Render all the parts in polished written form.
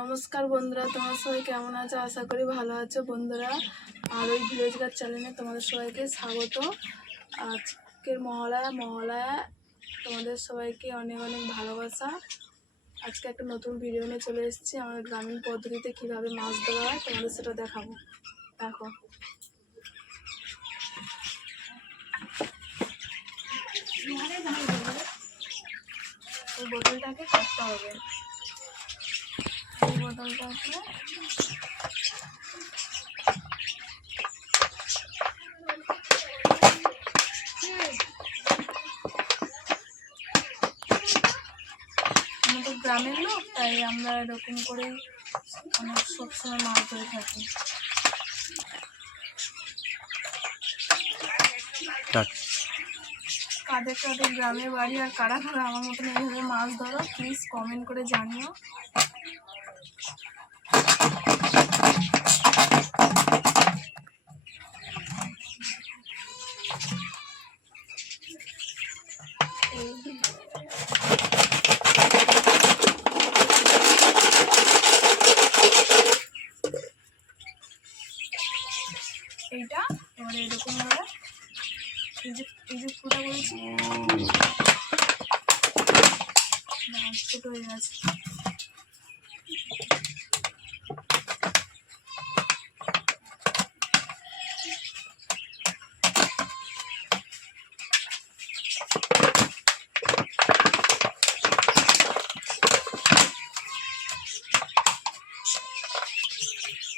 নমস্কার বন্ধুরা, তোমরা সবাই কেমন আছো? আশা করি ভালো আছো বন্ধুরা। আর ওই ভিলেজ গার্ড চ্যানেলে তোমাদের সবাইকে স্বাগত। আজকের মহালয়া তোমাদের সবাইকে অনেক অনেক ভালোবাসা। আজকে একটা নতুন ভিডিও নিয়ে চলে এসেছি। আমাদের গ্রামীণ পদ্ধতিতে কীভাবে মাছ ধরা হয় তোমাদের সেটা দেখাবো। দেখো, এই বোতলটাকে কাটতে হবে। এই বোতলটাকে আমাদের গ্রামের লোক, তাই আমরা এরকম করে সবসময় মাছ ধরে থাকি। কাদের কাদের গ্রামে বাড়ি আর কারা কারা আমার মতন এইভাবে মাছ ধরো, প্লিজ কমেন্ট করে জানিও। এইটা এবারে এরকম ভাবে এই যে ফুটা করেছি, ছোট হয়ে গেছে।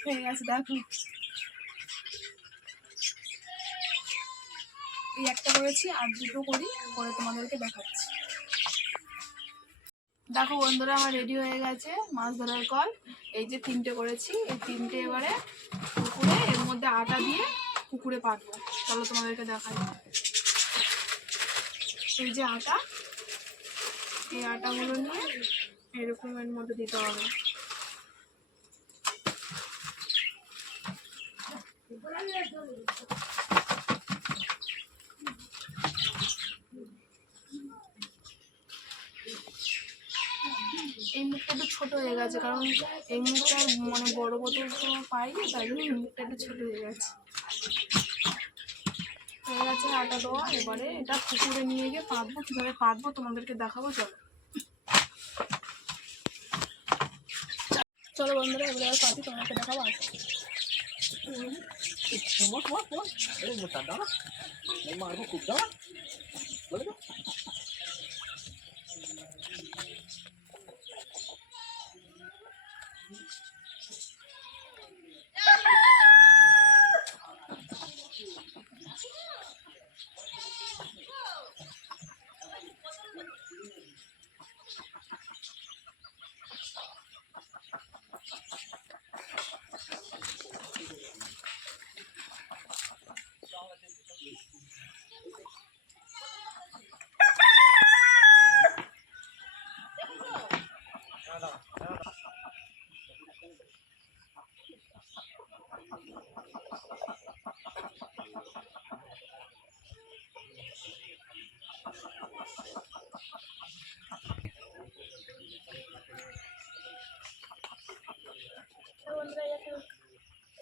হয়ে গেছে, দেখো এই একটা করেছি, আর দুটো করি, করে তোমাদেরকে দেখাচ্ছি। দেখো বন্ধুরা, আমার রেডি হয়ে গেছে মাছ ধরার কল। এই যে তিনটে করেছি, এই তিনটে এবারে পুকুরে এর মধ্যে আটা দিয়ে পুকুরে পাতবো। চলো তোমাদেরকে দেখাই। এই যে আটা, এই আটাগুলো নিয়ে এরকম এর মধ্যে দিতে হবে। এই মুখটা একটু ছোট হয়ে গেছে, কারণ এই মুখটা মানে বড় বোতল তো পাইনি, তাই জন্য এই মুখটা একটু ছোট হয়ে গেছে। হয়ে গেছে আটা দেওয়া। এবারে এটা পুকুরে নিয়ে গিয়ে পাতবো। কীভাবে পাতবো তোমাদেরকে দেখাবো। চলো বন্ধুরা, এবারে আর পাতি তোমাদেরকে দেখাবো।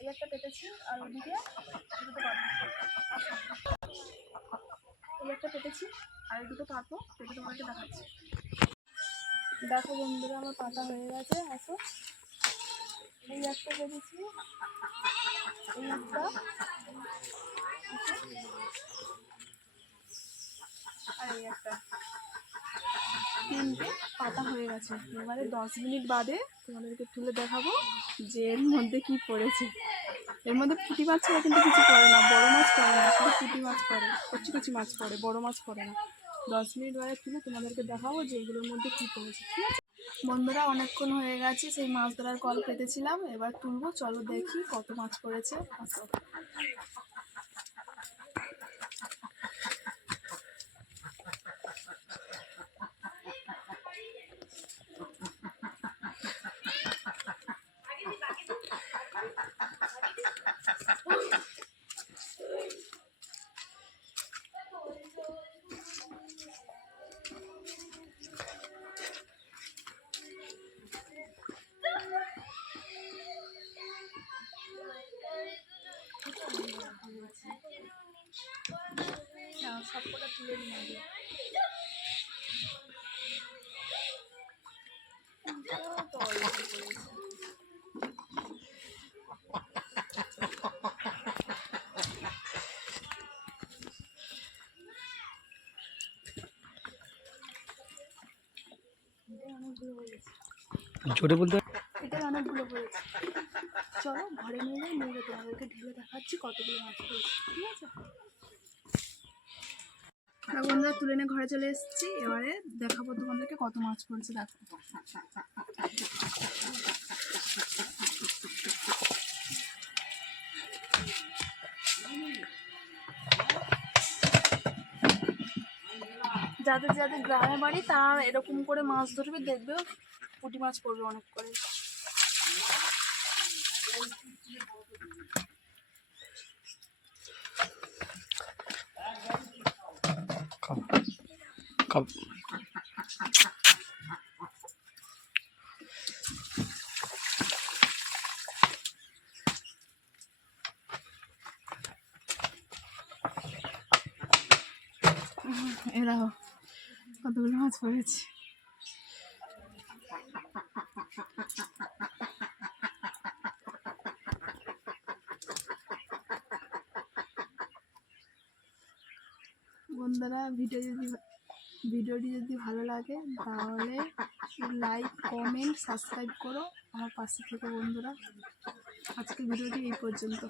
এই একটা পেতেছি, আর ওদিকে দুটো পাতবো। এই একটা পেতেছি, আর দুটো পাতবো, পেতে তোমাকে দেখাচ্ছি। দেখো বন্ধুরা, আমার পাতা হয়ে গেছে। আসো, এই একটা পেতেছি, এই একটা, আর এই একটা, তিনটে পাতা হয়ে গেছে। এবারে 10 মিনিট বাদে তোমাদেরকে তুলে দেখাবো যে এর মধ্যে কি পড়েছে। এর মধ্যে পুঁটি মাছ ছাড়া কিন্তু কিছু পড়ে না, বড় মাছ পড়ে না, শুধু পুঁটি মাছ পড়ে, কচি কচি মাছ পড়ে, বড় মাছ পড়ে না। 10 মিনিট বাদে তুলে তোমাদেরকে দেখাবো যে এগুলোর মধ্যে কী পড়েছে। ঠিক আছে বন্ধুরা, অনেকক্ষণ হয়ে গেছে সেই মাছ ধরার কল পেতেছিলাম, এবার তুলবো। চলো দেখি কত মাছ পড়েছে। আসো। ওটা তুলে নিয়ে আগে। তো অল্প পড়েছে। অনেকগুলো পড়েছে, জোরে বলতে এটাই অনেকগুলো পড়েছে। চলো ঘরে নিয়ে যাই, নিয়ে গিয়ে তোমাদেরকে ঢেলে দেখাচ্ছি কতগুলো মাছ পড়েছে, ঠিক আছে? বন্ধুরা তুলে নিয়ে ঘরে চলে এসেছি, এবারে দেখাবো তোমাদেরকে কত মাছ পড়েছে। দেখো যাদের যাদের গ্রামে বাড়ি তারা এরকম করে মাছ ধরবে, দেখবে পুঁটি মাছ পড়বে অনেক করে। এরা কতগুলো মাছ পড়েছে। বন্ধুরা ভিডিওটি যদি ভালো লাগে তাহলে লাইক কমেন্ট সাবস্ক্রাইব করো, আমার পাশে থেকে বন্ধুরা। আজকে ভিডিওটি এই পর্যন্ত।